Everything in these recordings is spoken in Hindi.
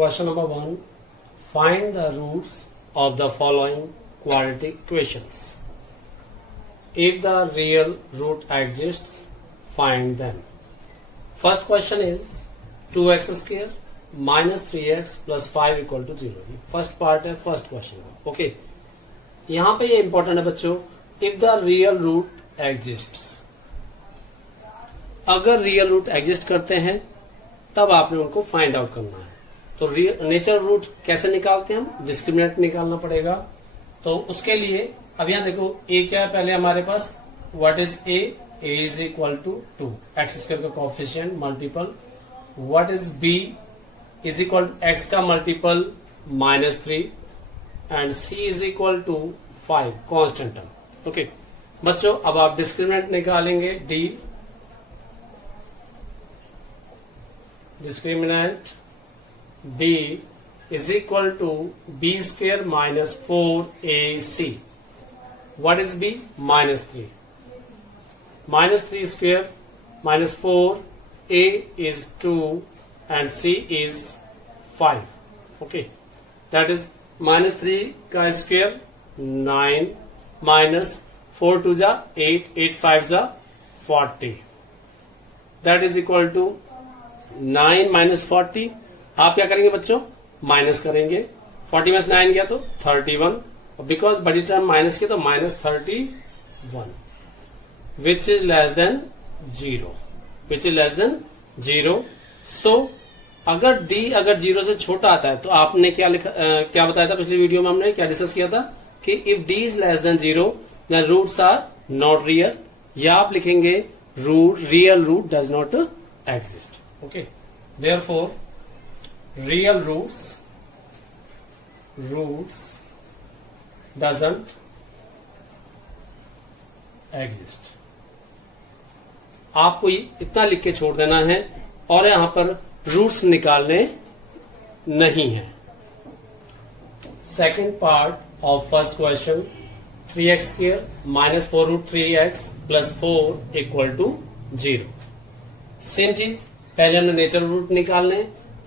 Question number 1. Find the roots of the following quadratic equations. If the real root exists, find them. First question is 2x square minus 3x plus 5 equal to 0. First part है फर्स्ट क्वेश्चन का. ओके, यहां पे ये इंपॉर्टेंट है बच्चों. If the real root exists, अगर रियल रूट एग्जिस्ट करते हैं तब आपने उनको फाइंड आउट करना है. तो नेचुरल रूट कैसे निकालते हैं हम? डिस्क्रिमिनेंट निकालना पड़ेगा. तो उसके लिए अब यहां देखो ए क्या है, पहले हमारे पास what is a is equal to 2 x square का coefficient multiple what is b is equal to x का multiple -3 and c is equal to 5 constant term. Okay बच्चों, अब आप डिस्क्रिमिनेंट निकालेंगे. D discriminant d is equal to b square minus 4ac. What is b? -3. -3 square minus 4, a is 2 and c is 5. Okay, that is -3 का square 9 minus 4 2 जा 8, 8 5 जा 40. That is equal to 9 minus 40. आप क्या करेंगे बच्चों? माइनस करेंगे. 40 में 9 गया तो 31. बिकॉज बड़ी टर्म माइनस की तो -31 which is less than 0. Which is less than 0. सो अगर डी अगर 0 से छोटा आता है तो आपने क्या लिखा क्या बताया था पिछली वीडियो में? हमने क्या डिस्कस किया था कि if D is less than 0 then roots are not real, या आप लिखेंगे real root does not exist. Okay, therefore real roots doesn't exist. आपको इतना लिख के छोड़ देना है और यहां पर रूट्स निकालने नहीं है. Second part of first question 3x square minus 4 root 3x plus 4 equal to 0. Same चीज, पहले हमने नेचुरल रूट निकालने.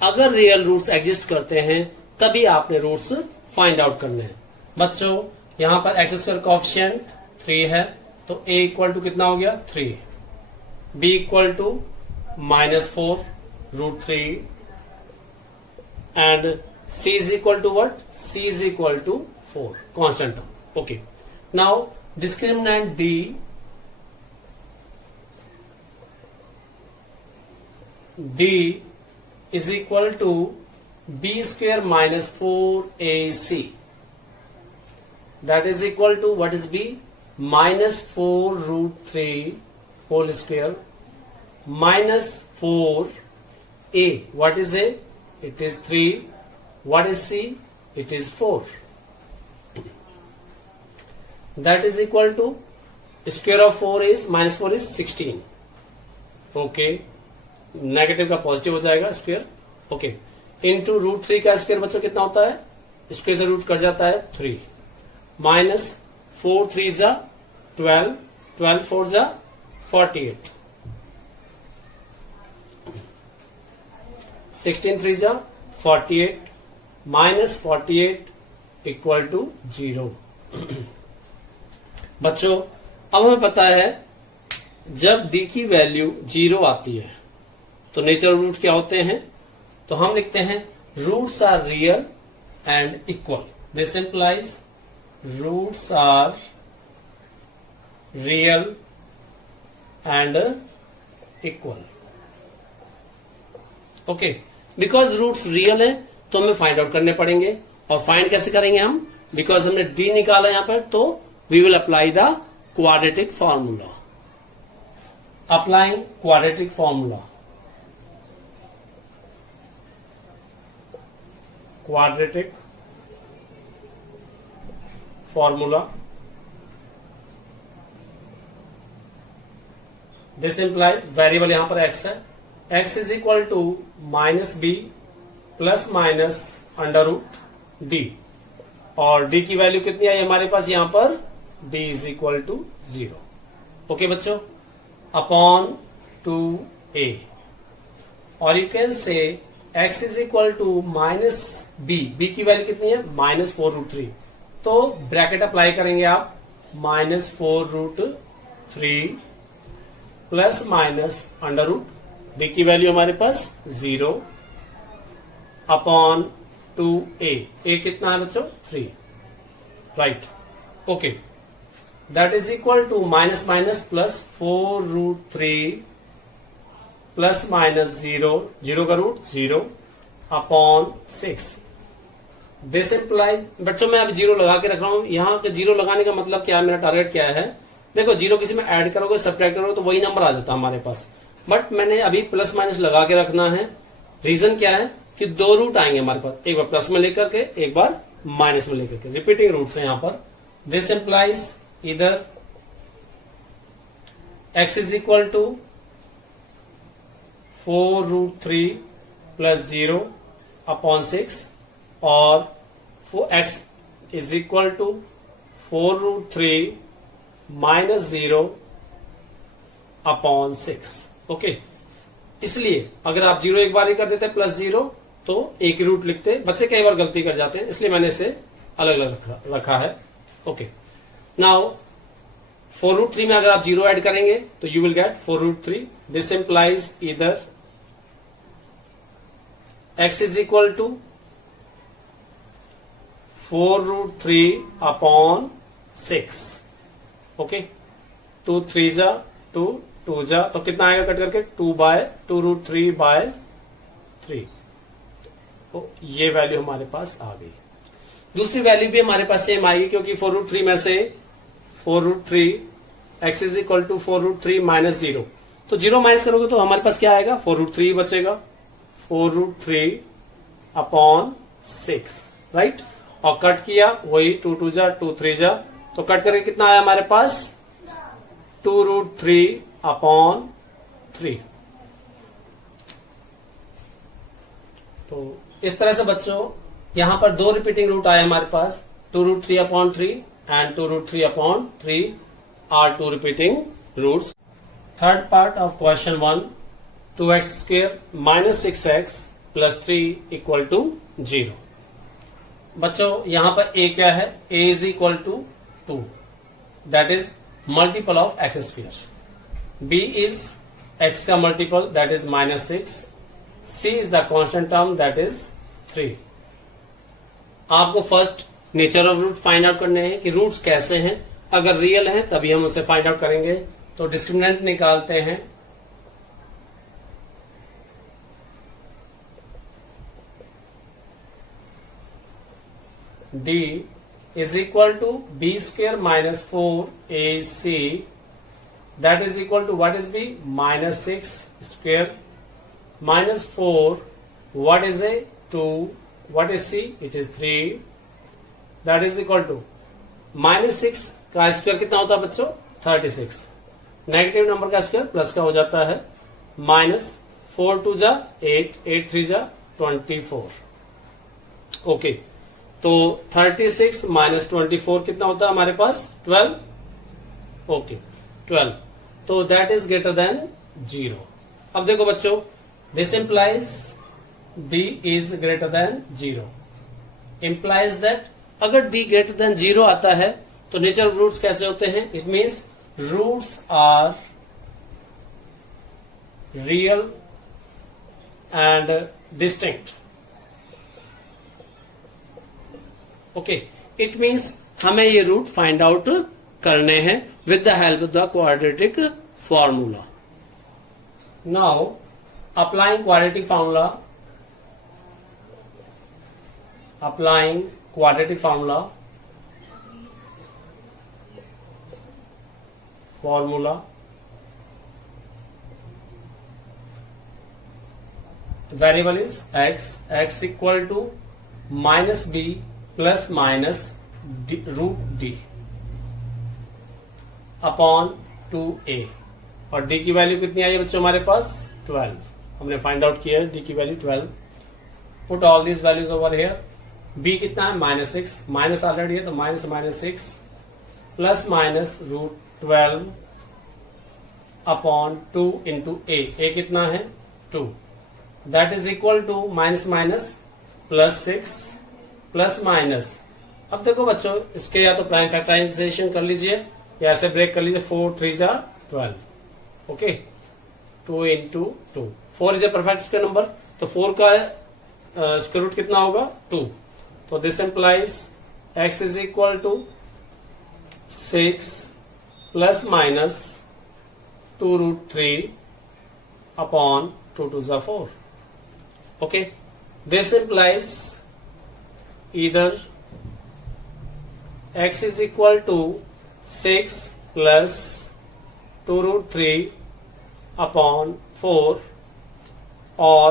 अगर रियल रूट्स एग्जिस्ट करते हैं तभी आपने रूट्स फाइंड आउट करने हैं. बच्चों यहां पर एक्स स्क्वायर कोएफिशिएंट 3 है तो a इक्वल टू कितना हो गया? 3. b इक्वल टू -4 रूट 3 and c is equal to what? c is equal to 4 constant term. Okay, now discriminant d is equal to b square minus 4ac. That is equal to what is b? -4 root 3 whole square minus 4a. What is a? It is 3. What is c? It is 4. That is equal to square of 4 is -4 is 16. Okay, negative का पॉजिटिव हो जाएगा स्क्वायर. ओके, इंटू रूट 3 का स्क्वायर बच्चों कितना होता है? स्क्वायर से रूट कट जाता है 3 माइनस 4 3 जा 12, 12 4 जा 48, 16 3 जा 48 माइनस 48 इक्वल टू 0. बच्चों अब हमें पता है जब डी की वैल्यू 0 आती है तो नेचुरल रूट क्या होते हैं? तो हम लिखते हैं roots are real and equal. This implies roots are real and equal. Okay, because roots real है तो हमें फाइंड आउट करने पड़ेंगे. और फाइंड कैसे करेंगे हम? बिकॉज हमने डी निकाला यहां पर, तो we will apply the quadratic formula. Applying quadratic formula. Quadratic formula. This implies variable यहां पर x है. x is equal to -b plus minus under root d. और d की वैल्यू कितनी आई हमारे पास यहां पर? d is equal to 0. Okay बच्चों, upon 2a. or you can say x is equal to minus b, b की वैल्यू कितनी है -4√3, तो ब्रैकेट अप्लाई करेंगे आप -4√3 plus minus under root, B की वैल्यू हमारे पास 0 अपॉन 2a, a कितना है बच्चों 3, right, okay, that is equal to minus minus plus 4√3 plus minus 0, 0 का रूट 0 अपॉन 6। दिस इम्प्लाइज, बच्चों मैं अभी 0 लगा के रख रहा हूं, यहां पे 0 लगाने का मतलब क्या है, मेरा टारगेट क्या है, देखो 0 किसी में ऐड करोगे सब्ट्रैक्ट करोगे तो वही नंबर आ जाता हमारे पास, बट मैंने अभी प्लस माइनस लगा के रखना है। रीजन क्या है कि 2 रूट आएंगे हमारे पास, एक बार प्लस में लेकर के एक बार माइनस में लेकर के, रिपीटिंग रूट्स है यहां पर। दिस इम्प्लाइज इधर x is equal to 4√3 plus 0 upon 6 और x is equal to 4√3 minus 0 upon 6, okay. इसलिए अगर आप 0 एक बार ही कर देते प्लस 0 तो एक ही रूट लिखते, बच्चे कई बार गलती कर जाते हैं, इसलिए मैंने इसे अलग अलग रखा है, ओके। नाउ 4√3 में अगर आप 0 ऐड करेंगे तो you will get 4√3। This implies इधर x is equal to 4√3 upon 6, okay, 2 3 जा 2 2 जा, तो कितना आएगा कट करके 2/√3/3, तो ये वैल्यू हमारे पास आ गई। दूसरी वैल्यू भी हमारे पास सेम आएगी क्योंकि 4√3 में से 4√3 x is equal to 4√3 minus 0, तो 0 माइनस करोगे तो हमारे पास क्या आएगा 4√3 बचेगा, 4√3 अपॉन 6, राइट, और कट किया वही 2 2 जा 2 3 जा, तो कट करके कितना आया हमारे पास 2√3 अपॉन 3। तो इस तरह से बच्चों यहां पर 2 रिपीटिंग रूट आए हमारे पास, 2√3 upon 3 and 2√3 upon 3 are 2 repeating roots. Third part of question 1, 2x square minus 6x plus 3 equal to 0। बच्चों यहां पर a क्या है, a is equal to 2, that is multiple of x square, b is x का multiple that is -6, c is the constant term that is 3। आपको first nature of root find out करने हैं कि रूट्स कैसे हैं, अगर रियल हैं तभी हम उसे फाइंड आउट करेंगे। तो डिस्क्रिमिनेंट निकालते हैं, d is equal to b square minus 4ac, that is equal to what is b -6 square minus 4, what is a 2, what is c it is 3, that is equal to -6 का स्क्वायर कितना होता है बच्चों 36, नेगेटिव नंबर का स्क्वायर प्लस का हो जाता है, -4 2 जा 8, 8 3 जा 24, ओके। तो 36 माइनस 24 कितना होता है हमारे पास 12, ओके 12, तो दैट इज ग्रेटर देन 0। अब देखो बच्चों this implies d is greater than 0, implies that अगर d ग्रेटर देन 0 आता है तो नेचर ऑफ रूट्स कैसे होते हैं, it means roots are real and distinct, okay. It means हमें ये रूट फाइंड आउट करने हैं with the help of the quadratic formula. Now applying quadratic formula, applying quadratic formula, variable is x equal to minus b plus minus root d upon 2a, और d की वैल्यू कितनी आई है बच्चों हमारे पास 12, हमने फाइंड आउट किया है d की value 12। Put all these values over here, b कितना है -6, माइनस ऑलरेडी है तो -6 plus minus √12 upon 2 into a कितना है 2, that is equal to minus minus plus 6 plus minus. अब देखो बच्चों, इसके या तो प्राइम फैक्टराइजेशन कर लीजिए या ऐसे ब्रेक कर लीजिए। 4 3 जा 12, okay, 2 into 2। 4 is a perfect square number, तो 4 का स्क्वायर रूट कितना होगा? 2। तो this implies x is equal to 6 plus minus 2√3 upon 2 2 जा 4, okay. This implies either x is equal to 6 plus 2√3 upon 4 or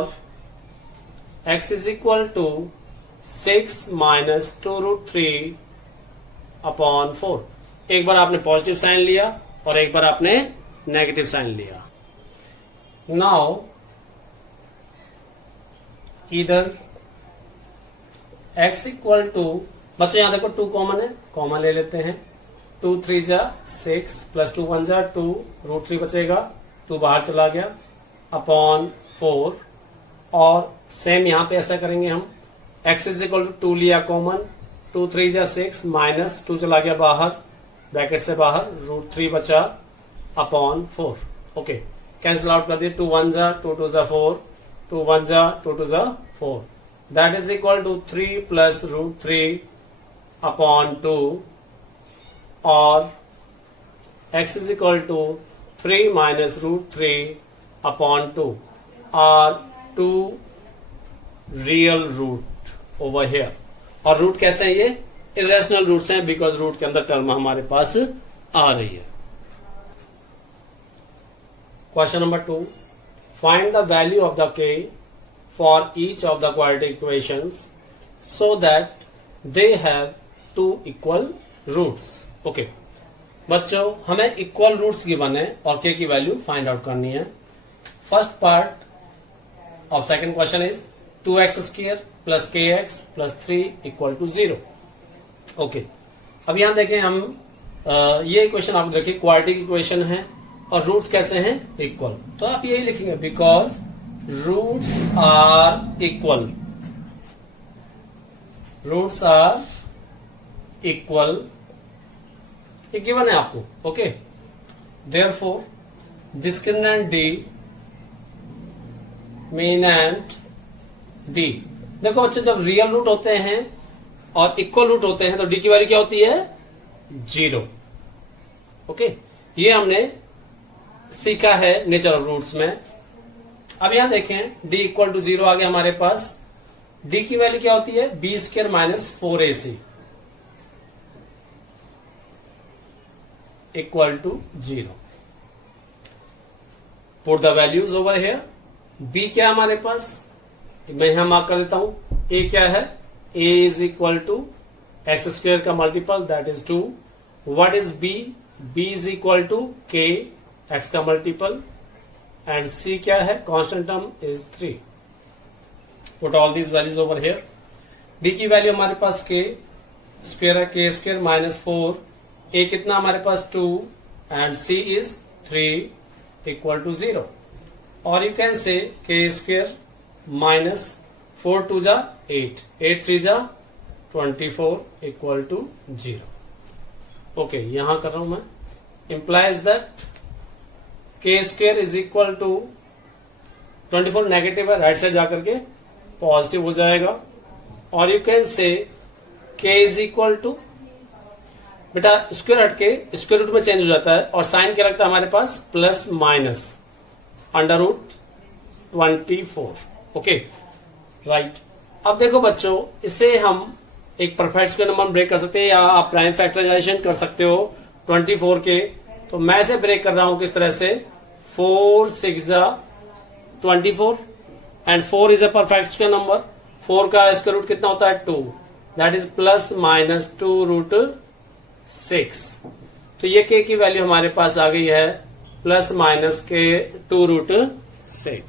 x is equal to 6 minus 2√3 upon 4। एक बार आपने पॉजिटिव साइन लिया और एक बार आपने नेगेटिव साइन लिया। नाउ इधर x इक्वल टू, बच्चों यहां देखो 2 कॉमन है, कॉमन ले लेते हैं। 2 3 जा 6 प्लस 2 1 जा 2, √3 बचेगा, 2 बाहर चला गया, अपॉन 4। और सेम यहां पे ऐसा करेंगे हम, x इज इक्वल टू 2 लिया कॉमन, 2 3 जा 6 माइनस 2 चला गया बाहर, ब्रैकेट से बाहर, √3 बचा, अपॉन 4, ओके। कैंसिल आउट कर दिए, 2 1 जा 2 2 जा 4, 2 1 जा 2 2 जा 4, that is equal to 3 plus √3 upon 2 or x is equal to 3 minus √3 upon 2 are 2 real root over here। और रूट कैसे हैं? ये इरेशनल रूट्स हैं, बिकॉज रूट के अंदर टर्म हमारे पास आ रही है। Question number 2, find the value of the k for each of the quadratic equations so that they have 2 equal roots, okay। बच्चों हमें इक्वल रूट्स गिवन है और k की वैल्यू फाइंड आउट करनी है। First part of second question is 2x² plus kx plus 3 equal to 0, okay. अब यहां देखें हम, ये इक्वेशन आप देखिए क्वाड्रेटिक इक्वेशन है और रूट्स कैसे हैं? इक्वल। तो आप यही लिखेंगे because roots are equal, roots are equal, ये गिवन है आपको, okay. therefore discriminant d minant d। देखो बच्चों, जब रियल रूट होते हैं और इक्वल रूट होते हैं तो d की वैल्यू क्या होती है? 0, ओके। ये हमने सीखा है नेचर ऑफ रूट्स में। अब यहां देखें d इक्वल टू 0 आ गया हमारे पास। d की वैल्यू क्या होती है? b² minus 4ac equal to 0। Put the values over here. b क्या है हमारे पास? मैं यहां मार्क कर देता हूं। a क्या है? a is equal to x² का multiple that is 2। What is b? b is equal to k, x का मल्टीपल, and c क्या है? Constant term is 3। Put all these values over here. b की वैल्यू हमारे पास k स्क्वायर है, k² माइनस 4, a कितना हमारे पास 2 एंड c इज 3 इक्वल टू 0। और यू कैन से k² माइनस 4 2 जा 8, 8 3 जा 24 इक्वल टू 0, ओके। यहां कर रहा हूं मैं, implies that k² is equal to 24 negative है, राइट साइड जाकर के पॉजिटिव हो जाएगा। और you can say k is equal to, बेटा स्क्वायर हट के स्क्वायर रूट में चेंज हो जाता है और साइन क्या लगता है हमारे पास? Plus minus √24, okay, right. अब देखो बच्चों, इसे हम एक परफेक्ट स्क्वायर नंबर ब्रेक कर सकते हैं या आप प्राइम फैक्टराइजेशन कर सकते हो 24 के। तो मैं इसे ब्रेक कर रहा हूं किस तरह से? 4 6 जा 24 and 4 is a perfect square number. 4 का स्क्वायर रूट कितना होता है? 2, दैट इज प्लस माइनस 2√6। तो ये k की वैल्यू हमारे पास आ गई है प्लस माइनस के 2√6।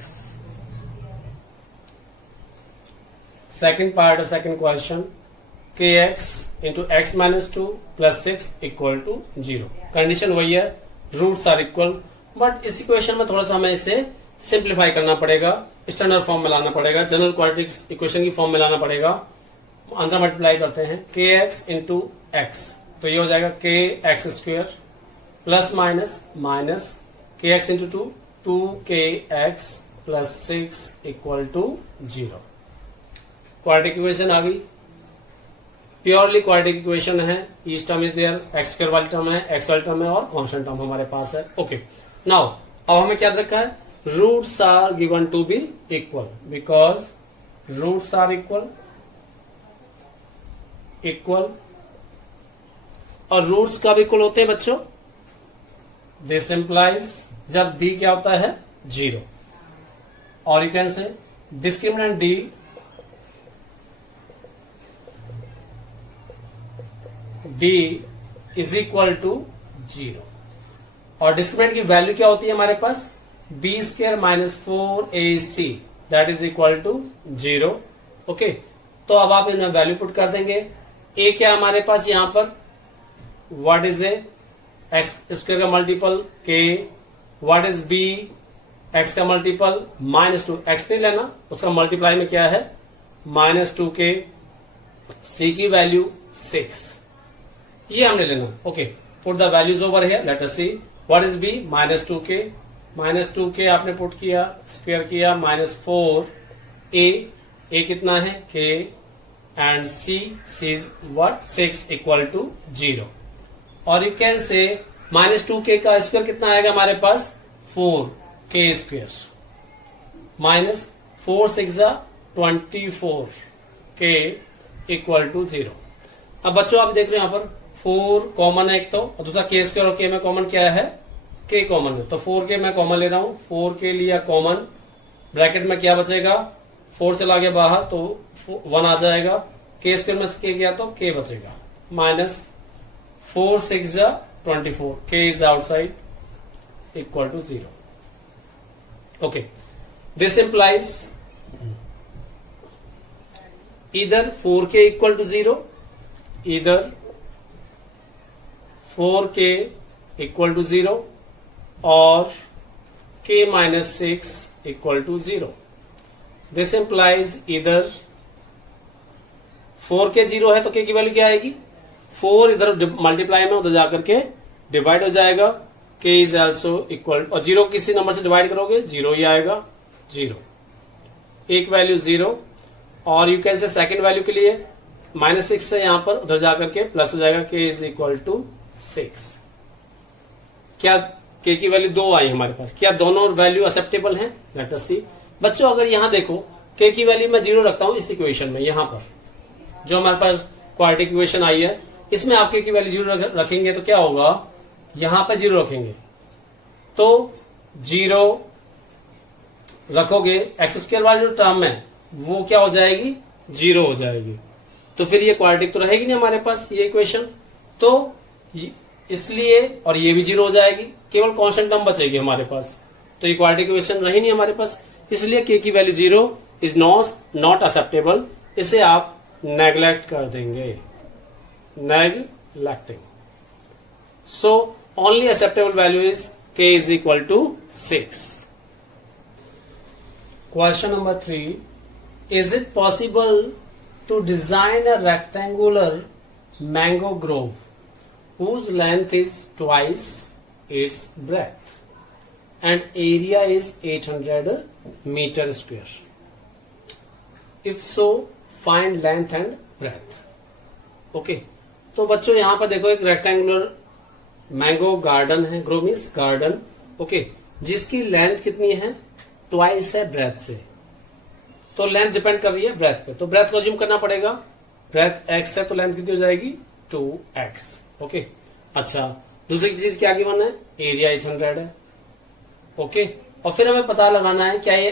Second part of second question, kx into x minus 2 plus 6 equal to 0। Condition वही है, रूट्स आर इक्वल, बट इस इक्वेशन में थोड़ा सा हमें इसे सिंप्लीफाई करना पड़ेगा, स्टैंडर्ड फॉर्म में लाना पड़ेगा, जनरल क्वाड्रेटिक इक्वेशन की फॉर्म में लाना पड़ेगा। अंदर मल्टीप्लाई करते हैं के एक्स इंटू एक्स, तो ये हो जाएगा k x square plus minus minus k x into two, two k x plus 6 equal to 0। Quadratic equation आ गई, प्योरली क्वाड्रेटिक इक्वेशन है। Each term is there, x square वाली टर्म है, एक्स वाली टर्म है और कांस्टेंट टर्म हमारे पास है। ओके, नाउ अब हमें क्या रखा है, roots are given to be equal, because roots are equal और रूट्स कब इक्वल होते हैं बच्चों, दिस इंप्लाइज जब d क्या होता है 0, और you can say discriminant d is equal to 0, और डिस्क्रिमिनेंट की वैल्यू क्या होती है हमारे पास, b square minus 4ac that is equal to 0। Okay, तो अब आप इन्हें वैल्यू पुट कर देंगे। a क्या हमारे पास यहां पर, what is a, x square का multiple k, what is b, x का मल्टीपल -2, एक्स नहीं लेना, उसका मल्टीप्लाई में क्या है -2k, c की वैल्यू 6, ये हमने लेना। Okay, put the values over here, let us see what is b, -2k आपने पुट किया, स्क्वायर किया, -4 a कितना है k and c is what 6 equal to 0, और यू कैन से -2k का स्क्वायर कितना आएगा हमारे पास 4k square minus 4 6 24 k equal to 0। अब बच्चों आप देख रहे हो यहां पर 4 कॉमन है एक तो, और दूसरा k स्क्वायर और k में कॉमन क्या है, k कॉमन है, तो 4k मैं कॉमन ले रहा हूं, 4k लिया कॉमन, ब्रैकेट में क्या बचेगा, 4 चला गया बाहर तो 1 आ जाएगा, k स्क्वायर में k गया तो k बचेगा, minus 4 6 24, k is outside equal to 0. Okay, this implies either 4k equal to 0, either 4k equal to 0 or k minus 6 equal to 0. This implies either 4k 0 है तो k की वैल्यू क्या आएगी, 4 इधर मल्टीप्लाई में उधर जाकर के डिवाइड हो जाएगा, k इज ऑल्सो इक्वल, और 0 किसी नंबर से डिवाइड करोगे 0 ही आएगा, 0 एक वैल्यू 0, और यू कैन से सेकेंड वैल्यू के लिए -6 है यहां पर, उधर जाकर के प्लस हो जाएगा, k इज इक्वल टू 6। क्या k की वैल्यू 2 आई हमारे पास, क्या दोनों वैल्यू एक्सेप्टेबल हैं, लेट अस सी। बच्चों अगर यहां देखो k की वैल्यू मैं 0 रखता हूं इस इक्वेशन में, यहां पर जो हमारे पास क्वाड्रेटिक इक्वेशन आई है, इसमें आप k की वैल्यू 0 रखेंगे तो क्या होगा, यहां पर 0 रखेंगे तो 0 रखोगे, एक्स स्क्वायर वाली जो टर्म है वो क्या हो जाएगी, 0 हो जाएगी, तो फिर ये क्वाड्रेटिक तो रहेगी नहीं हमारे पास ये इक्वेशन, तो इसलिए, और ये भी 0 हो जाएगी, केवल कांस्टेंट टर्म बचेगी हमारे पास, तो ये क्वाड्रेटिक इक्वेशन रही नहीं हमारे पास, इसलिए k की वैल्यू 0 इज नॉट एक्सेप्टेबल, इसे आप नेग्लेक्ट कर देंगे, neglecting. So only acceptable value is k is equal to 6. Question number 3. Is it possible to design a rectangular mango grove whose length is twice its breadth and area is 800 meter square? If so, find length and breadth. Okay. तो बच्चों यहां पर देखो एक रेक्टेंगुलर मैंगो गार्डन है, ग्रो मीन्स गार्डन, ओके, जिसकी लेंथ कितनी है, ट्वाइस है ब्रेथ से, तो लेंथ डिपेंड कर रही है ब्रेथ पे, तो ब्रेथ को अज्यूम करना पड़ेगा, ब्रेथ x है तो लेंथ कितनी हो जाएगी 2x। ओके, अच्छा दूसरी चीज क्या गिवन है, एरिया 800 है, ओके, और फिर हमें पता लगाना है क्या ये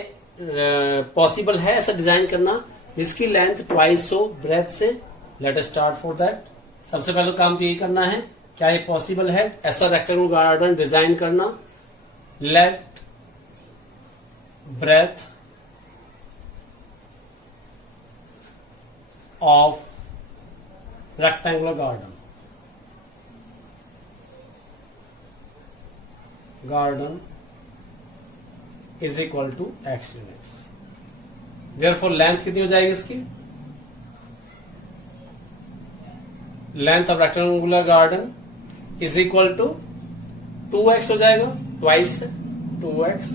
पॉसिबल है ऐसा डिजाइन करना जिसकी लेंथ ट्वाइस हो ब्रेथ से। Let us start for that. सबसे पहले काम तो यही करना है, क्या ये पॉसिबल है ऐसा रेक्टेंगुलर गार्डन डिजाइन करना। Let breadth of rectangular garden is equal to x units. Therefore length कितनी हो जाएगी इसकी? Length of rectangular garden is equal to 2x हो जाएगा, ट्वाइस 2x।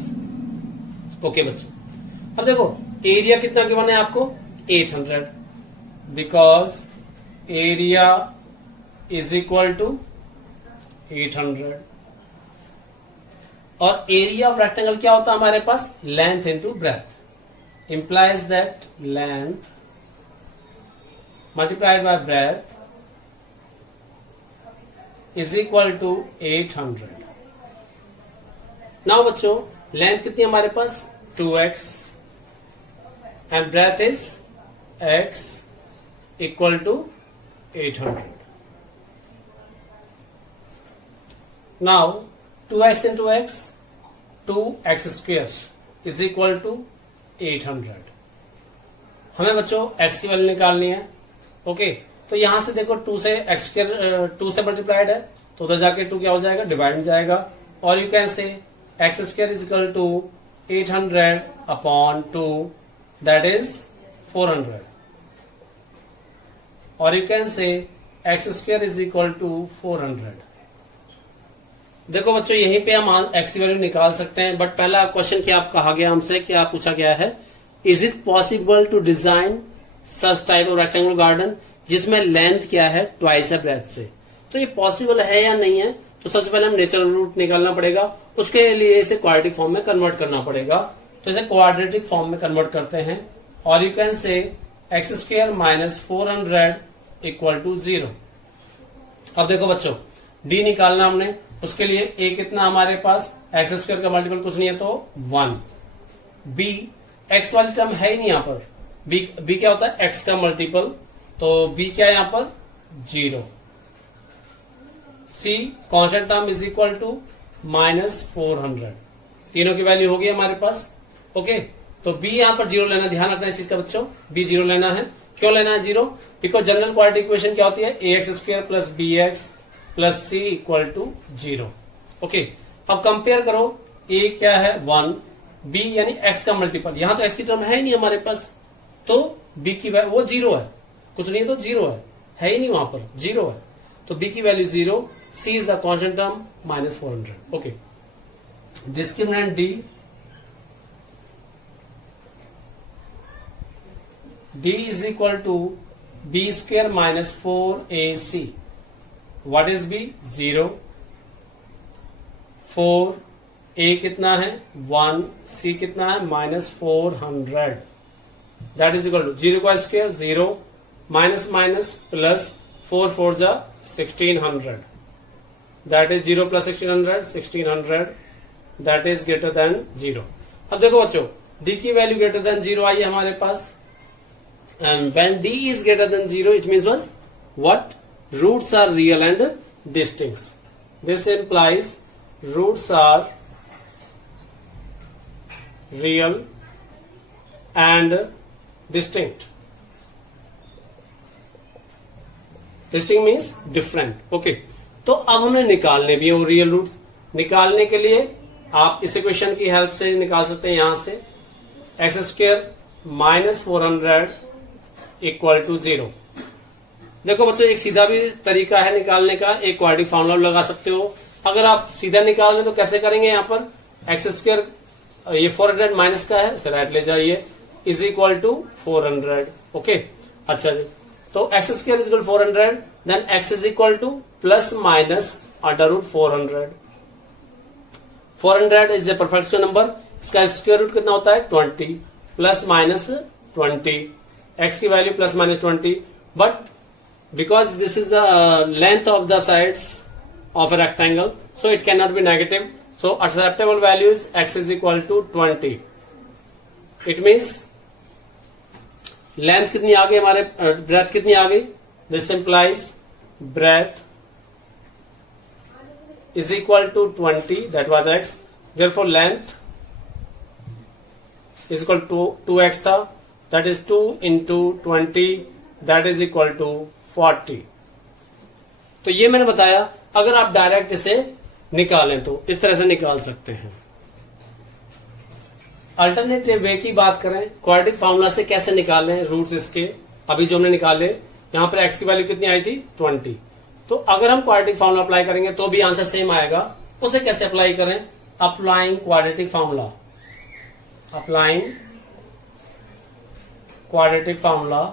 ओके बच्चों, अब देखो एरिया कितना गिवन है आपको? 800, because area is equal to 800। और एरिया ऑफ रेक्टेंगल क्या होता है हमारे पास? Length into breadth, implies that length multiplied by breadth is equal to 800। Now बच्चों लेंथ कितनी हमारे पास? 2x and breadth is x equal to 800। Now 2x into x, 2x square is equal to 800। हमें बच्चों x की वैल्यू निकालनी है। ओके, तो यहां से देखो 2 से x स्क्वायर 2 से मल्टीप्लाइड है, तो उधर जाके 2 क्या हो जाएगा? डिवाइड में जाएगा। और यू कैन से x स्क्वायर is equal to 800 upon 2, that is 400। और यू कैन से x स्क्वायर इज इक्वल टू 400। देखो बच्चों यहीं पे हम x की वैल्यू निकाल सकते हैं, बट पहला क्वेश्चन क्या आप कहा गया हमसे, क्या पूछा गया है? Is it possible to design such type of rectangular garden जिसमें लेंथ क्या है? ट्वाइस है ब्रेथ से। तो ये पॉसिबल है या नहीं है? तो सबसे पहले हम नेचुरल रूट निकालना पड़ेगा, उसके लिए इसे क्वाड्रेटिक फॉर्म में कन्वर्ट करना पड़ेगा। तो इसे क्वाड्रेटिक फॉर्म में कन्वर्ट करते हैं, और you can say x square minus 400 equal to 0। अब देखो बच्चों d निकालना हमने, उसके लिए a कितना हमारे पास? एक्स स्क्वायर का मल्टीपल कुछ नहीं है तो 1। b x वाली टर्म है ही नहीं यहां पर, b क्या होता है? x का मल्टीपल, तो b क्या है यहां पर? 0। c constant term is equal to minus 400। तीनों की वैल्यू होगी हमारे पास। ओके, तो b यहां पर 0 लेना, ध्यान रखना इस चीज का बच्चों, b 0 लेना है। क्यों लेना है 0? बिकॉज जनरल क्वाड्रेटिक इक्वेशन क्या होती है? ax square plus bx plus c equal to 0। Okay, अब कंपेयर करो, a क्या है? 1, b यानी x का मल्टीपल, यहां तो x की टर्म है ही नहीं हमारे पास, तो b की वैल्यू वो 0 है, कुछ नहीं तो 0 है ही नहीं वहां पर, 0 है, तो b की value 0, c is the constant term minus 400। Okay, discriminant d is equal to b square minus 4ac। What is b? 0। 4, a कितना है? 1, c कितना है? Minus 400। That is equal to 0 का स्क्वायर 0, माइनस माइनस प्लस 4 4 जा 1600, that is 0 plus 1600 that is greater than 0। अब देखो बच्चों d की वैल्यू ग्रेटर देन 0 आई है हमारे पास, and when d is greater than 0 it means was what? Roots are real and distinct. This implies roots are real and distinct. Distinct means different. Okay. तो अब हमें निकालने भी है वो रियल रूट्स। निकालने के लिए आप इस इक्वेशन की हेल्प से निकाल सकते हैं, यहां से x square minus 400 equal to 0। देखो बच्चों एक सीधा भी तरीका है निकालने का, एक क्वाड्रेटिक फार्मूला लगा सकते हो। अगर आप सीधा निकाल रहे तो कैसे करेंगे? यहाँ पर एक्स स्क्वायर ये 400 माइनस का है, उसे राइट ले जाइए, इज इक्वल टू 400। ओके, अच्छा जी, तो x square is equal 400, then x is equal to plus minus under root 400। 400 is a perfect square number, इसका स्क्वायर रूट कितना होता है? 20 प्लस माइनस 20, एक्स की value plus minus 20, but because this is the length of the sides of a rectangle, so it cannot be negative, so acceptable value is x is equal to 20। it means length कितनी आ गई हमारे, breadth कितनी आ गई? this implies breadth is equal to 20, that was x, therefore length is equal to 2x था, that is 2 into 20, that is equal to 40। तो ये मैंने बताया, अगर आप डायरेक्ट इसे निकालें तो इस तरह से निकाल सकते हैं। अल्टरनेटिव वे की बात करें, क्वाड्रेटिक फार्मूला से कैसे निकालें रूट्स इसके, अभी जो हमने निकाले यहां पर एक्स की वैल्यू कितनी आई थी 20। तो अगर हम क्वाड्रेटिक फार्मूला अप्लाई करेंगे तो भी आंसर सेम आएगा। उसे कैसे अप्लाई करें? Applying quadratic formula, applying quadratic formula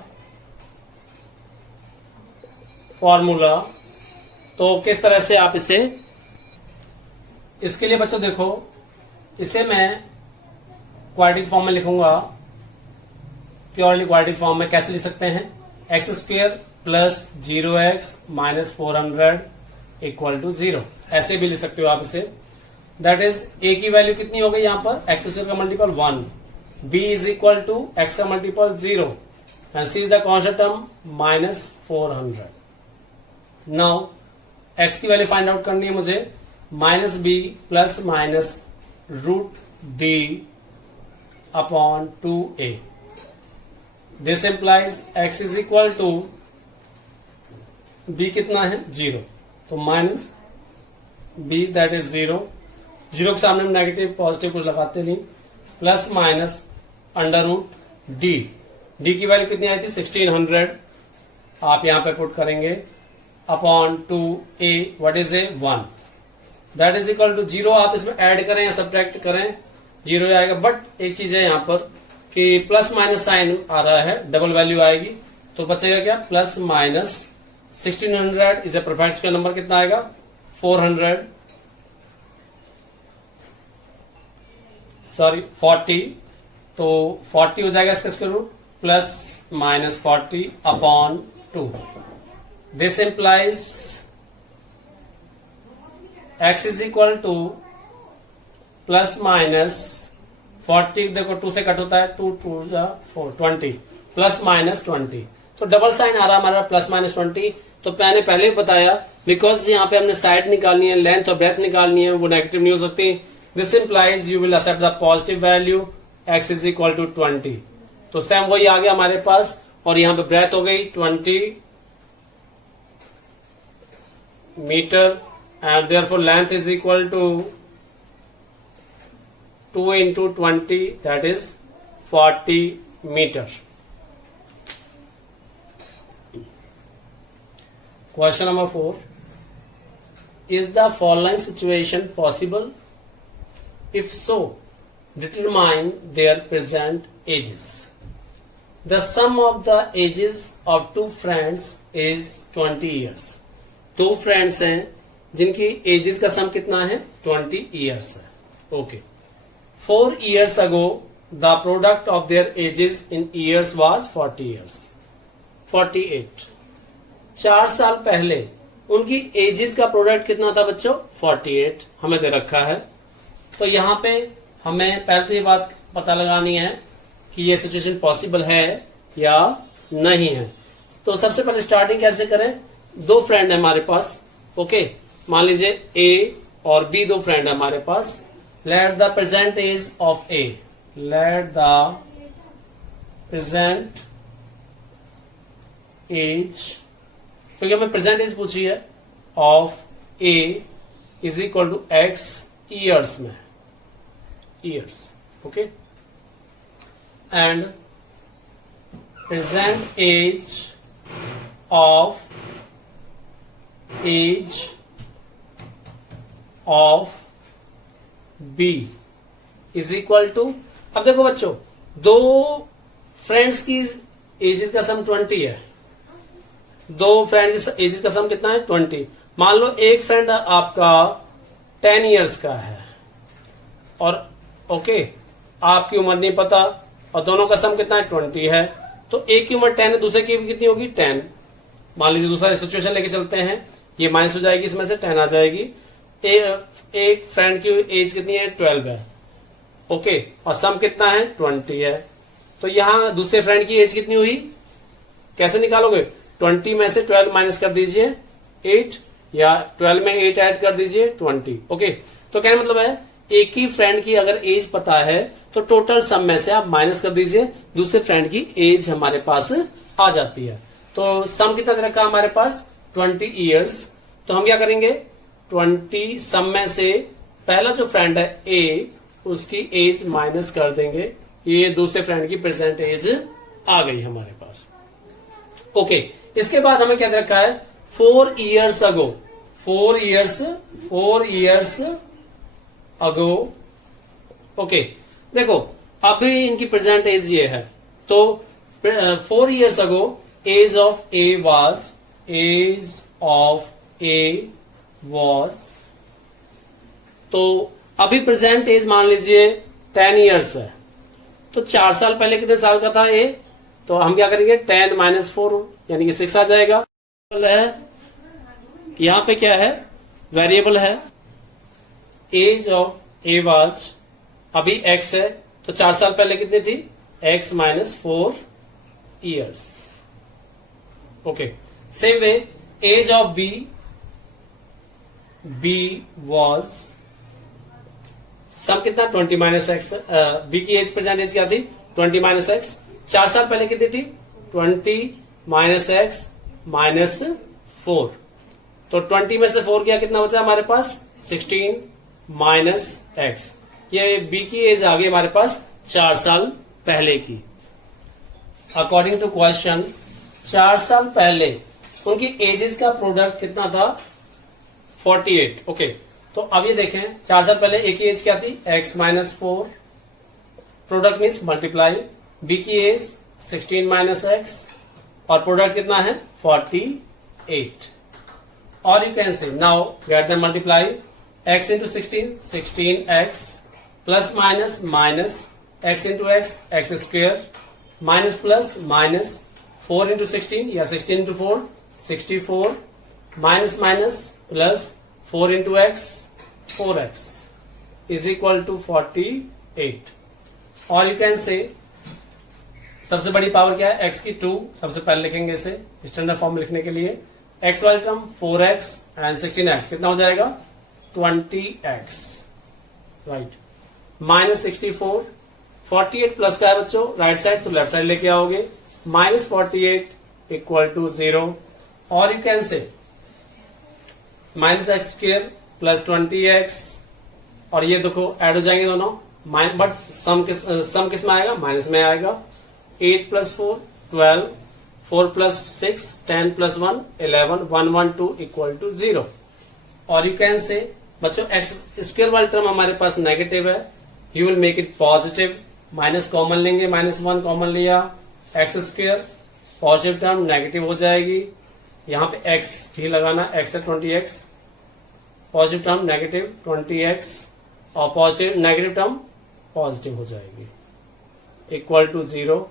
formula. तो किस तरह से आप इसे, इसके लिए बच्चों देखो, इसे मैं क्वाड्रेटिक फॉर्म में लिखूंगा, प्योरली क्वाड्रेटिक फॉर्म में कैसे लिख सकते हैं? X square plus 0x minus 400 equal to 0, ऐसे भी लिख सकते हो आप इसे। दैट इज ए की वैल्यू कितनी हो गई यहां पर? एक्स स्क्वेयर का multiple 1, b is equal to x का multiple 0 and c is the constant term minus 400। Now x की वैल्यू फाइंड आउट करनी है मुझे, minus b plus minus root d upon 2a। This implies x is equal to, b कितना है 0, तो माइनस बी दैट इज 0, 0 के सामने हम नेगेटिव पॉजिटिव कुछ लगाते नहीं, plus minus under root D, D की वैल्यू कितनी आई थी 1600, आप यहां पे पुट करेंगे upon 2a, what is a 1, that is equal to 0। आप इसमें ऐड करें या सब्ट्रैक्ट करें 0 आएगा, बट एक चीज है यहां पर कि प्लस माइनस साइन आ रहा है, डबल वैल्यू आएगी, तो बचेगा क्या? Plus minus 1600 is a perfect square number, कितना आएगा 400, सॉरी 40, तो 40 हो जाएगा इसका square root, plus minus 40 upon 2। This implies x is equal to plus minus 40, देखो 2 से कट होता है, 2 2 4 20, प्लस माइनस 20, तो डबल साइन आ रहा हमारा प्लस माइनस 20। तो मैंने पहले भी बताया, बिकॉज यहाँ पे हमने साइड निकालनी है, लेंथ और ब्रेथ निकालनी है, वो नेगेटिव नहीं हो सकती। This implies you will accept the positive value, x is equal to 20, तो सेम वही आ गया हमारे पास, और यहाँ पे ब्रेथ हो गई 20 metre, and therefore length is equal to 2 into 20, that is 40 meter. Question number 4, is the following situation possible? If so, determine their present ages. The sum of the ages of two friends is 20 years. दो फ्रेंड्स हैं जिनकी एजेस का सम कितना है 20 ईयर्स है। Okay, 4 years ago the product of their ages in years was 40 years, 48। 4 साल पहले उनकी एजेस का प्रोडक्ट कितना था बच्चों 48, हमें दे रखा है। तो यहां पे हमें पहले तो ये बात पता लगानी है कि ये सिचुएशन पॉसिबल है या नहीं है। तो सबसे पहले स्टार्टिंग कैसे करें? दो फ्रेंड है हमारे पास, ओके, मान लीजिए ए और बी दो फ्रेंड है हमारे पास। Let the present age of a, let the present age, क्योंकि हमें प्रेजेंट एज पूछी है, of a is equal to x years में, years, okay, and present age of age of b is equal to, अब देखो बच्चों, दो फ्रेंड्स की एजेस का सम 20 है, दो फ्रेंड की एजेस का सम कितना है 20। मान लो एक फ्रेंड आपका 10 इयर्स का है और ओके, आपकी उम्र नहीं पता और दोनों का सम कितना है 20 है, तो एक की उम्र 10 है, दूसरे की भी कितनी होगी 10। मान लीजिए दूसरा सिचुएशन लेके चलते हैं, ये माइनस हो जाएगी, इसमें से 10 आ जाएगी। एक फ्रेंड की एज कितनी है 12 है, ओके, और सम कितना है 20 है। तो यहां दूसरे फ्रेंड की एज कितनी हुई, कैसे निकालोगे? 20 में से 12 माइनस कर दीजिए 8, या 12 में 8 ऐड कर दीजिए 20, ओके। तो कहने मतलब है एक ही फ्रेंड की अगर एज पता है तो टोटल सम में से आप माइनस कर दीजिए, दूसरे फ्रेंड की एज हमारे पास आ जाती है। तो सम कितना दे रखा हमारे पास 20 ईयर्स। तो हम क्या करेंगे 20 सम में से पहला जो फ्रेंड है ए, उसकी एज माइनस कर देंगे, ये दूसरे फ्रेंड की प्रेजेंट एज आ गई हमारे पास। ओके, इसके बाद हमें क्या दे रखा है, 4 years अगो, 4 years अगो। ओके, देखो अभी इनकी प्रेजेंट एज ये है, तो 4 years ago age of a was, तो अभी प्रेजेंट एज मान लीजिए 10 years है, तो 4 साल पहले कितने साल का था ए, तो हम क्या करेंगे 10 - 4 यानी कि 6 आ जाएगा। यहां पे क्या है, वेरिएबल है, एज ऑफ ए वॉज अभी एक्स है, तो 4 साल पहले कितनी थी, x - 4 years। Okay, same way age of b was, sum कितना 20 - x, बी की एज प्रेजेंट एज क्या थी 20 - x, 4 साल पहले कितनी थी 20 - x - 4, तो 20 में से 4 गया, कितना बचा हमारे पास 16 - x, ये बी की एज आ गई हमारे पास 4 साल पहले की। अकॉर्डिंग टू क्वेश्चन 4 साल पहले उनकी एजेस का प्रोडक्ट कितना था 48। ओके, तो अब ये देखें 4 साल पहले ए की एज क्या थी x - 4, product means multiply, b की एज 16 - x और प्रोडक्ट कितना है 48, और you can say now get the multiply, x into 16x plus minus x into x square, minus plus minus 4 into 16 या 16 into 4 64, minus plus 4 into x 4x is equal to 48, और यू कैन से सबसे बड़ी पावर क्या है x की 2, सबसे पहले लिखेंगे इसे स्टैंडर्ड फॉर्म लिखने के लिए, x वाली टर्म 4x एंड 16x कितना हो जाएगा 20x, राइट, -64, 48 प्लस का है बच्चों राइट साइड, तो लेफ्ट साइड लेके आओगे, -48 इक्वल टू 0, और you can say -x square plus 20x, और ये देखो ऐड हो जाएंगे दोनों, बट सम किस में आएगा माइनस में आएगा, 8 + 4 12, 4 + 6 10 + 1 11, 112 इक्वल टू 0, और यू कैन से बच्चों एक्स स्क्वेयर वाली टर्म हमारे पास नेगेटिव है, you will make it positive, minus common लेंगे, -1 कॉमन लिया, x square positive term negative हो जाएगी, यहां पे एक्स ही लगाना, एक्स है 20x, positive term negative 20x और पॉजिटिव नेगेटिव टर्म पॉजिटिव हो जाएगी, इक्वल टू 0,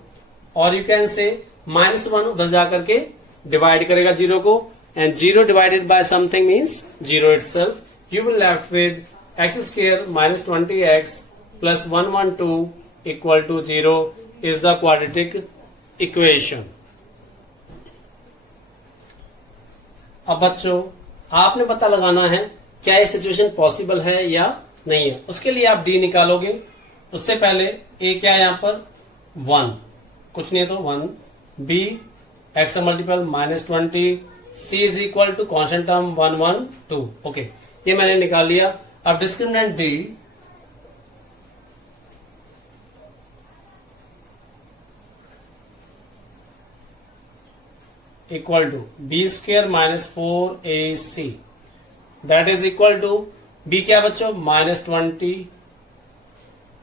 और यू कैन से -1 उधर जाकर के डिवाइड करेगा 0 को, and 0 divided by something means 0 itself. You will left with x square minus 20x plus 112 equal to 0 is the quadratic equation. अब बच्चों आपने पता लगाना है क्या ये सिचुएशन पॉसिबल है या नहीं है, उसके लिए आप डी निकालोगे, उससे पहले ए क्या है यहां पर 1, कुछ नहीं है तो 1, b x multiple -20, C is equal to constant term 1 1 2, okay, ये मैंने निकाल लिया। अब discriminant D equal to B² - 4AC, that is equal to B क्या बच्चों -20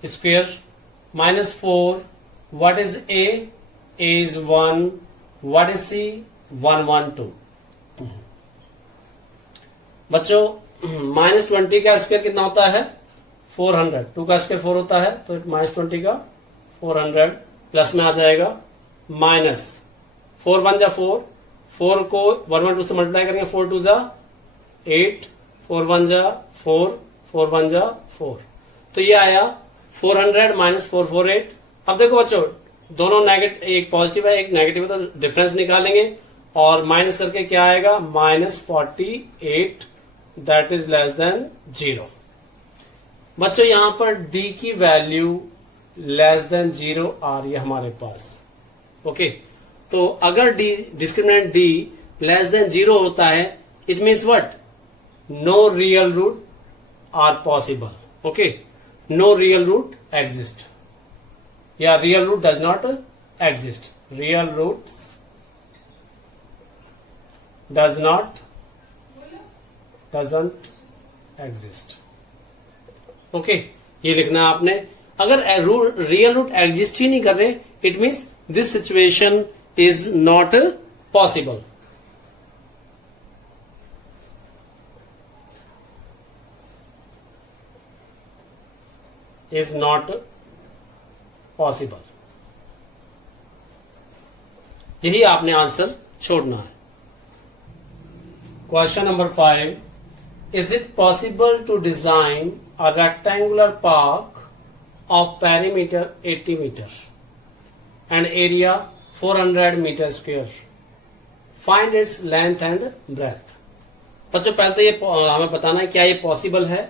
square -4, what is A is 1, what is C 112। बच्चों -20 का स्क्वायर कितना होता है 400, 2 का स्क्वायर 4 होता है, तो -20 का 400 प्लस में आ जाएगा माइनस 4 1 जा 4, 4 को 112 से मल्टीप्लाई करेंगे, 4 2 जा 8, 4 1 जा 4, 4 1 जा 4, तो ये आया 400 - 448। अब देखो बच्चों दोनों नेगेटिव, एक पॉजिटिव है एक नेगेटिव है, तो डिफरेंस निकालेंगे और माइनस करके क्या आएगा -48, दैट इज लेस देन 0। बच्चों यहां पर D की वैल्यू लेस देन 0 आ रही है हमारे पास, ओके, तो अगर D discriminant D less than 0 होता है, it means what, no real root are possible, okay, no real root exist या real root does not exist, real roots doesn't exist. Okay, ये लिखना है आपने। अगर रियल रूट एग्जिस्ट ही नहीं कर रहे, it means this situation is not possible. Is not possible, यही आपने आंसर छोड़ना है। Question number 5, is it possible to design a rectangular park of perimeter 80 meter and area 400 meter square. Find its length and breadth. बच्चों पहले तो ये हमें बताना है क्या ये पॉसिबल है,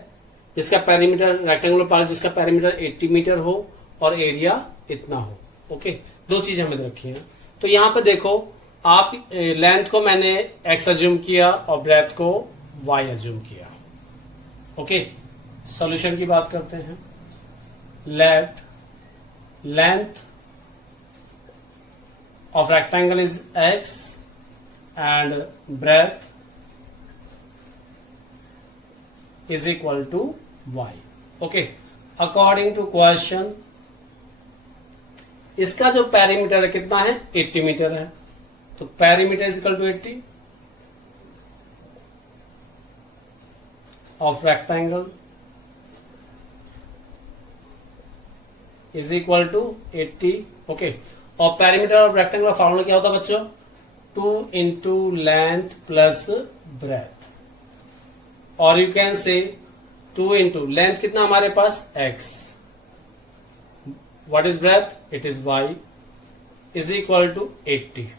जिसका पेरीमीटर रेक्टेंगुलर पार्क जिसका पेरीमीटर 80 मीटर हो और एरिया इतना हो। ओके, दो चीजें हमें रखी हैं। तो यहां पे देखो, आप लेंथ को मैंने x अज्यूम किया और ब्रेथ को y अज्यूम किया। ओके, सॉल्यूशन की बात करते हैं। Let length of rectangle is x and breadth is equal to y. Okay, according to question, इसका जो पेरीमीटर है कितना है, 80 मीटर है। तो perimeter is equal to 80 of rectangle is equal to 80। Okay, और पेरीमीटर ऑफ रेक्टेंगुलर फॉर्मूला क्या होता है बच्चों, 2 इंटू लेंथ प्लस ब्रेथ, और you can say 2 into length कितना हमारे पास x, what is breadth, it is y, is equal to 80।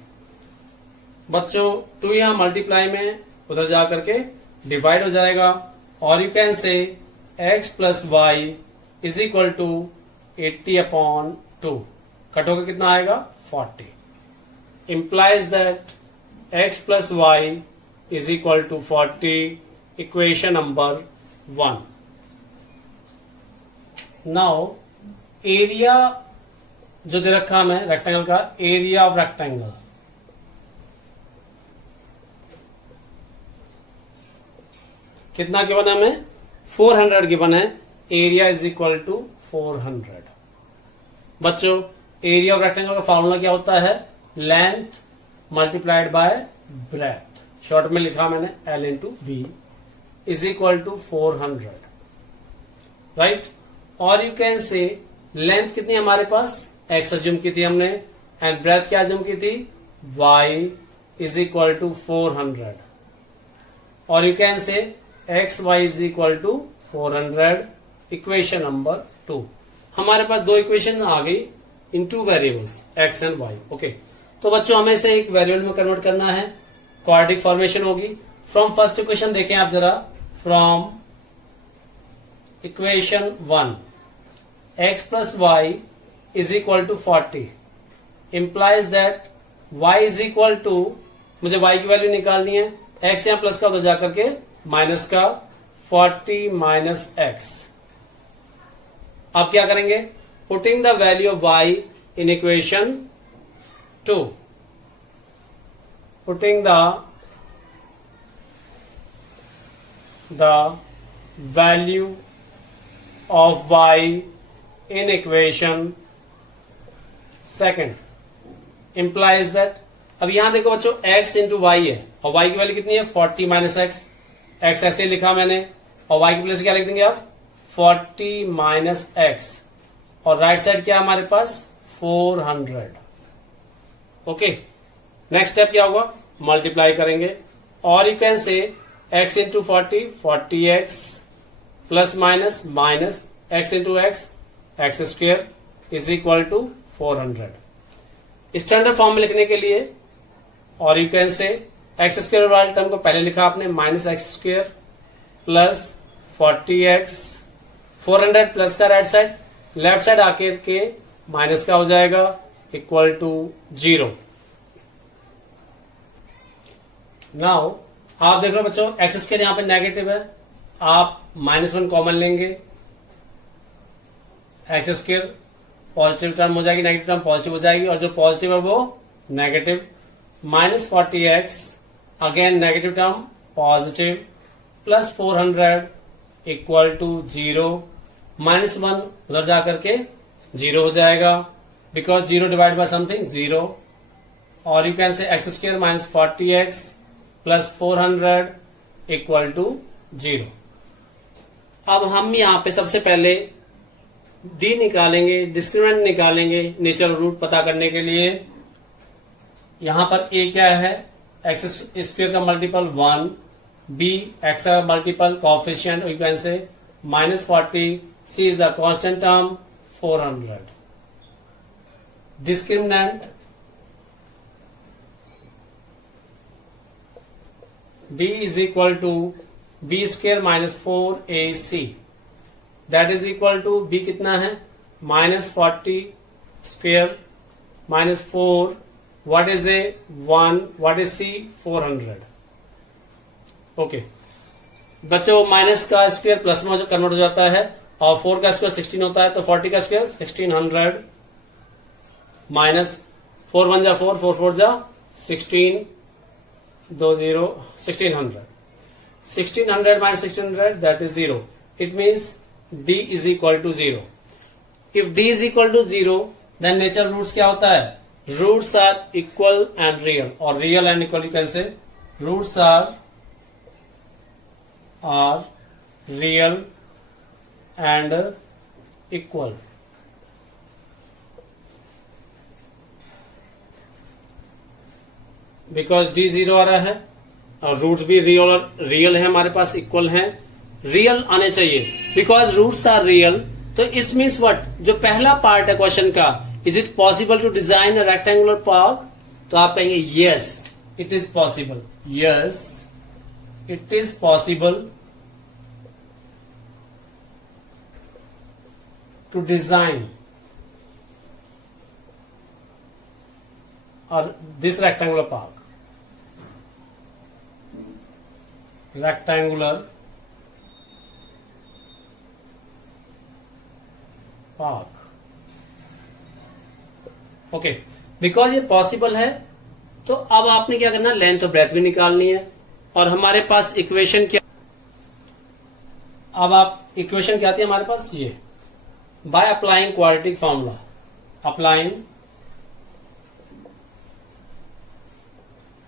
बच्चों 2 यहां मल्टीप्लाई में उधर जाकर के डिवाइड हो जाएगा, और you can say x plus y is equal to 80 upon 2, cut होकर कितना आएगा 40, implies that x plus y is equal to 40, equation number 1. Now area जो दे रखा हमें रेक्टेंगल का, एरिया ऑफ रेक्टेंगल कितना गिवन है हमें, 400 गिवन है। Area is equal to 400। बच्चों एरिया ऑफ रेक्टेंगल का फॉर्मूला क्या होता है, length multiplied by breadth, short में लिखा मैंने L into b, is equal to 400, right. और यू कैन से लेंथ कितनी हमारे पास, x अज्यूम की थी हमने, एंड ब्रेथ क्या अज्यूम की थी, y इज इक्वल टू 400, और you can say x y is equal to 400, equation number 2। हमारे पास दो इक्वेशन आ गई in two variables x and y। Okay, तो बच्चों हमें इसे एक वेरिएबल में कन्वर्ट करना है, क्वाड्रेटिक फॉर्मेशन होगी। फ्रॉम फर्स्ट इक्वेशन देखें आप जरा, from equation 1 x plus y is equal to 40 implies that y is equal to, मुझे y की वैल्यू निकालनी है, x यहां प्लस का उधर जाकर के माइनस का, 40 माइनस x। आप क्या करेंगे, putting the value of y in equation 2, putting the value of y in equation second implies that, अब यहां देखो बच्चों x इंटू वाई है और y की वैल्यू कितनी है 40 माइनस एक्स, x ऐसे लिखा मैंने, और y की प्लेस क्या लिख देंगे आप 40 माइनस एक्स, और राइट साइड क्या हमारे पास 400। ओके, नेक्स्ट स्टेप क्या होगा, मल्टीप्लाई करेंगे, और you can say x into 40x plus minus minus x into x square is equal to 400। Standard form में लिखने के लिए, और you can say x square वाले टर्म को पहले लिखा आपने minus x square plus 40x, 400 plus का राइट साइड, लेफ्ट साइड आके के माइनस का हो जाएगा इक्वल टू 0। नाउ आप देख रहे हो बच्चों एक्स स्क्वेयर यहां पे नेगेटिव है, आप -1 कॉमन लेंगे, एक्स स्क्वायर पॉजिटिव टर्म हो जाएगी, नेगेटिव टर्म पॉजिटिव हो जाएगी, और जो पॉजिटिव है वो negative, minus 40x again negative term positive, plus 400 equal to 0, minus 1 उधर जाकर के 0 हो जाएगा, बिकॉज 0 डिवाइड बाय समथिंग 0, और you can say x square minus 40x plus 400 equal to 0। अब हम यहां पे सबसे पहले डी निकालेंगे, डिस्क्रिमिनेंट निकालेंगे नेचुरल रूट पता करने के लिए। यहां पर ए क्या है, एक्स स्क्वायर का मल्टीपल 1, बी एक्स का multiple coefficient you can say minus 40, c is the constant term 400। Discriminant d is equal to b square minus 4ac, that is equal to b कितना है, minus 40 square minus 4, what is a 1, what is c 400। Okay बच्चों, माइनस का स्क्वायर प्लस में कन्वर्ट हो जाता है, और 4 का स्क्वायर 16 होता है, तो 40 का स्क्वायर 1600 माइनस 4 1 जा 4, 4 4 जा 16, 20 1600, 1600 minus 1600 that is 0. It means d is equal to 0. If d is equal to 0, then natural roots क्या होता है, roots are equal and real, or real and equal you can say, roots are real and equal। Because D 0 आ रहा है और रूट्स भी रियल है हमारे पास, इक्वल हैं, रियल आने चाहिए, बिकॉज रूट्स आर रियल। तो इट मीन्स व्हाट, जो पहला पार्ट है क्वेश्चन का, is it possible to design a rectangular park, तो आप कहेंगे yes it is possible, yes it is possible to design और this rectangular park, rectangular park। Okay, because ये पॉसिबल है, तो अब आपने क्या करना, लेंथ और ब्रेथ भी निकालनी है, और हमारे पास इक्वेशन क्या, अब आप इक्वेशन क्या आती है हमारे पास, ये by applying quadratic formula, applying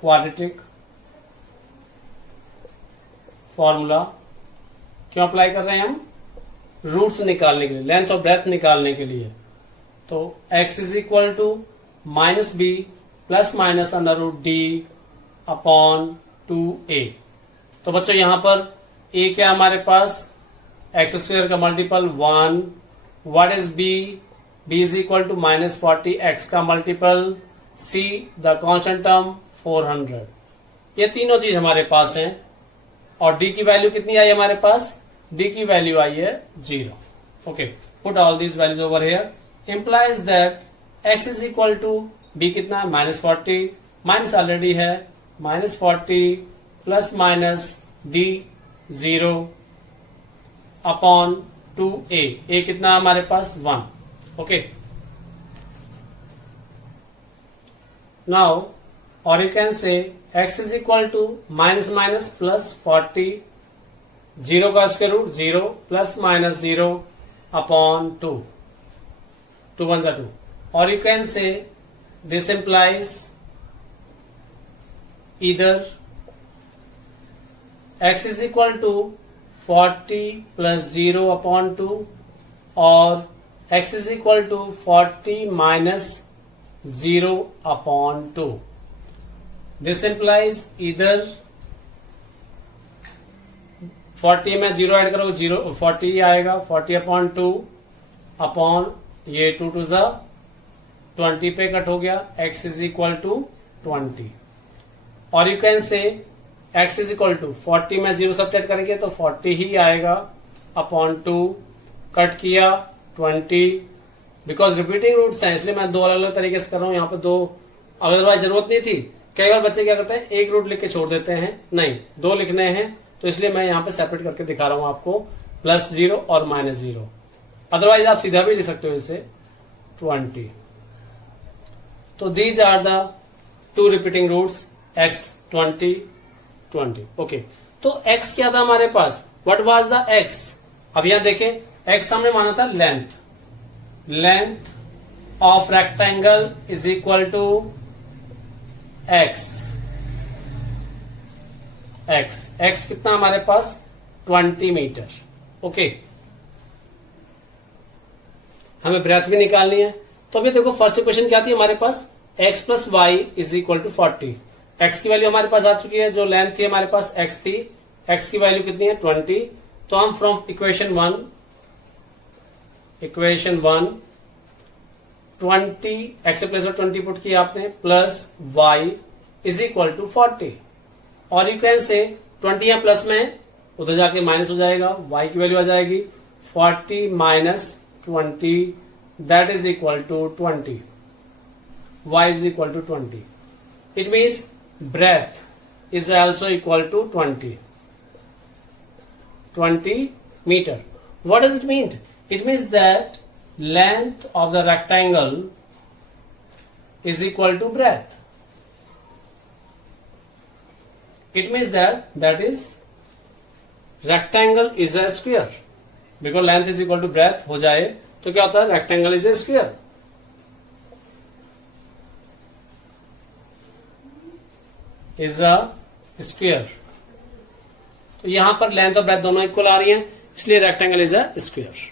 quadratic formula. क्यों अप्लाई कर रहे हैं हम, रूट्स निकालने के लिए, लेंथ और ब्रेथ निकालने के लिए। तो x is equal to minus b plus minus under root d upon 2a। तो बच्चों यहां पर a क्या हमारे पास, एक्स स्क्वायर का multiple 1, what is b, b is equal to minus 40 x का multiple, c the constant term 400। ये तीनों चीज हमारे पास हैं, और d की वैल्यू कितनी आई हमारे पास, d की वैल्यू आई है 0। Okay, put all these values over here, implies that x is equal to b कितना है, माइनस 40, माइनस ऑलरेडी है, minus 40 plus minus d 0 upon 2a, a कितना हमारे पास 1। Okay, now or you can say x is equal to minus minus plus 40, 0 का square root 0 plus minus 0 upon 2, 2 1 2, or you can say this implies either x is equal to 40 plus 0 upon 2 or x is equal to 40 minus 0 upon 2। This implies either 40 में 0 ऐड करो 0 40 आएगा, 40 अपॉन 2 अपॉन ये 2 2 जा 20 पे कट हो गया, x इज इक्वल टू 20। और you can say x is equal to 40 में 0 सब्ट्रैक्ट करेंगे तो 40 ही आएगा अपॉन 2, कट किया 20, बिकॉज रिपीटिंग रूट्स हैं इसलिए मैं दो अलग अलग तरीके से कर रहा हूं, यहाँ पे दो, अदरवाइज जरूरत नहीं थी। कई बार बच्चे क्या करते हैं, एक रूट लिख के छोड़ देते हैं, नहीं दो लिखने हैं, तो इसलिए मैं यहाँ पे सेपरेट करके दिखा रहा हूं आपको, +0 और -0। अदरवाइज आप सीधा भी लिख सकते हो इसे 20। तो these are the two repeating roots x 20 20। Okay, तो x क्या था हमारे पास, व्हाट वाज द x। अब यहां देखें, x हमने माना था length of rectangle is equal to x कितना हमारे पास 20 मीटर। ओके, हमें ब्रेथ भी निकालनी है। तो अभी देखो फर्स्ट इक्वेशन क्या थी हमारे पास, x plus y is equal to 40। x की वैल्यू हमारे पास आ चुकी है, जो लेंथ थी हमारे पास x थी, x की वैल्यू कितनी है 20। तो हम from equation one 20 x plus 20 put किया आपने, plus y is equal to 40। और यू कैन से 20 या प्लस में उधर जाके माइनस हो जाएगा, y की वैल्यू आ जाएगी 40 minus 20 that is equal to 20। y is equal to 20. It means breadth is also equal to 20 meter. What does it mean? It means that length of the rectangle is equal to breadth. It means that is rectangle is a square. Because length is equal to breadth हो जाए तो क्या होता है, rectangle is a square. Is a square. तो यहां पर लेंथ और ब्रेथ दोनों इक्वल आ रही हैं, इसलिए रेक्टेंगल इज अ स्क्वेयर।